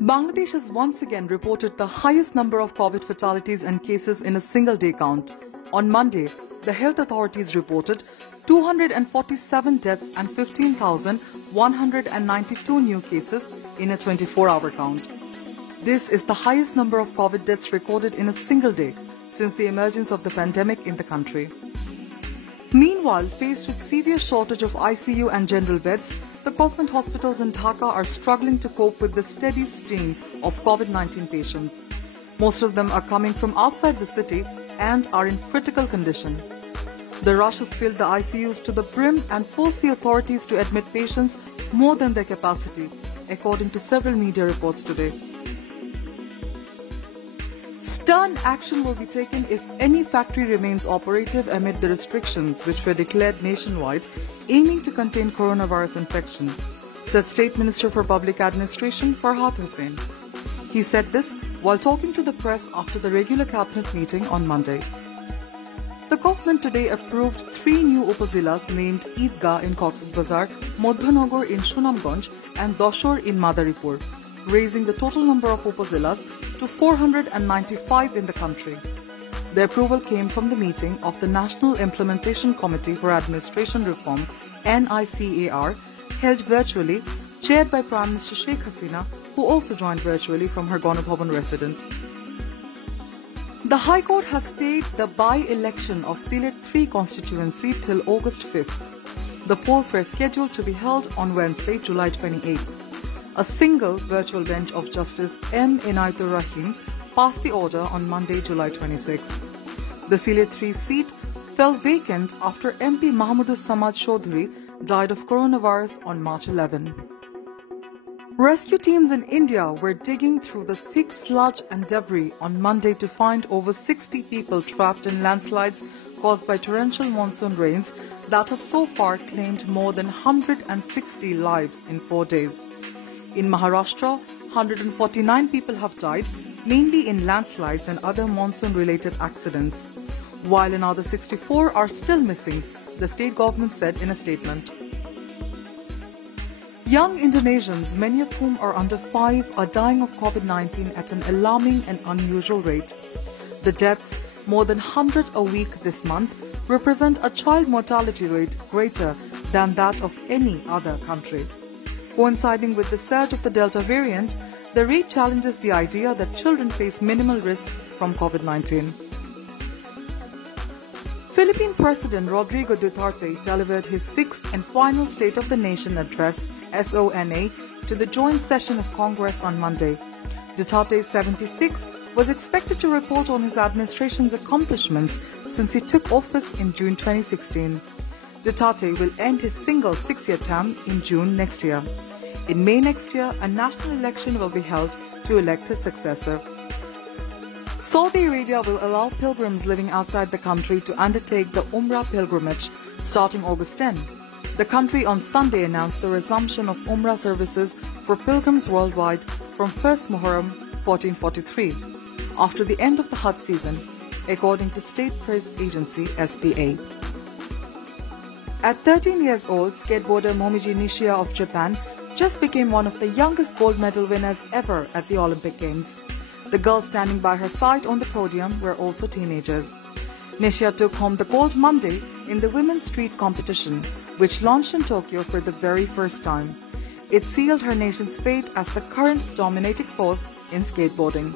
Bangladesh has once again reported the highest number of COVID fatalities and cases in a single day count. On Monday, the health authorities reported 247 deaths and 15,192 new cases in a 24-hour count. This is the highest number of COVID deaths recorded in a single day since the emergence of the pandemic in the country. Meanwhile, faced with severe shortage of ICU and general beds, the government hospitals in Dhaka are struggling to cope with the steady stream of COVID-19 patients. Most of them are coming from outside the city and are in critical condition. The rush has filled the ICUs to the brim and forced the authorities to admit patients more than their capacity, according to several media reports today. Stern action will be taken if any factory remains operative amid the restrictions which were declared nationwide, aiming to contain coronavirus infection, said State Minister for Public Administration Farhat Hussain. He said this while talking to the press after the regular cabinet meeting on Monday. The government today approved 3 new upazilas named Eidgah in Cox's Bazar, Modhyanagor in Sunamganj and Doshor in Madaripur, raising the total number of upazilas to 495 in the country. The approval came from the meeting of the National Implementation Committee for Administration Reform, NICAR, held virtually, chaired by Prime Minister Sheikh Hasina, who also joined virtually from her Ganabhavan residence. The High Court has stayed the by-election of Sylhet 3 constituency till August 5th. The polls were scheduled to be held on Wednesday, July 28th. A single virtual bench of Justice M. Inaytur Rahim passed the order on Monday, July 26th. The Sylhet 3 seat fell vacant after MP Mahmudus Samad Chaudhary died of coronavirus on March 11. Rescue teams in India were digging through the thick sludge and debris on Monday to find over 60 people trapped in landslides caused by torrential monsoon rains that have so far claimed more than 160 lives in 4 days. In Maharashtra, 149 people have died, mainly in landslides and other monsoon-related accidents, while another 64 are still missing, the state government said in a statement. Young Indonesians, many of whom are under 5, are dying of COVID-19 at an alarming and unusual rate. The deaths, more than 100 a week this month, represent a child mortality rate greater than that of any other country. Coinciding with the surge of the Delta variant, the rate challenges the idea that children face minimal risk from COVID-19. Philippine President Rodrigo Duterte delivered his 6th and final State of the Nation address, SONA, to the joint session of Congress on Monday. Duterte, 76, was expected to report on his administration's accomplishments since he took office in June 2016. Duterte will end his single 6-year term in June next year. In May next year, a national election will be held to elect his successor. Saudi Arabia will allow pilgrims living outside the country to undertake the Umrah pilgrimage starting August 10. The country on Sunday announced the resumption of Umrah services for pilgrims worldwide from 1st Muharram 1443, after the end of the Hajj season, according to state press agency SPA. At 13 years old, skateboarder Momiji Nishida of Japan just became one of the youngest gold medal winners ever at the Olympic Games. The girls standing by her side on the podium were also teenagers. Nishida took home the gold Monday in the women's street competition, which launched in Tokyo for the very first time. It sealed her nation's fate as the current dominating force in skateboarding.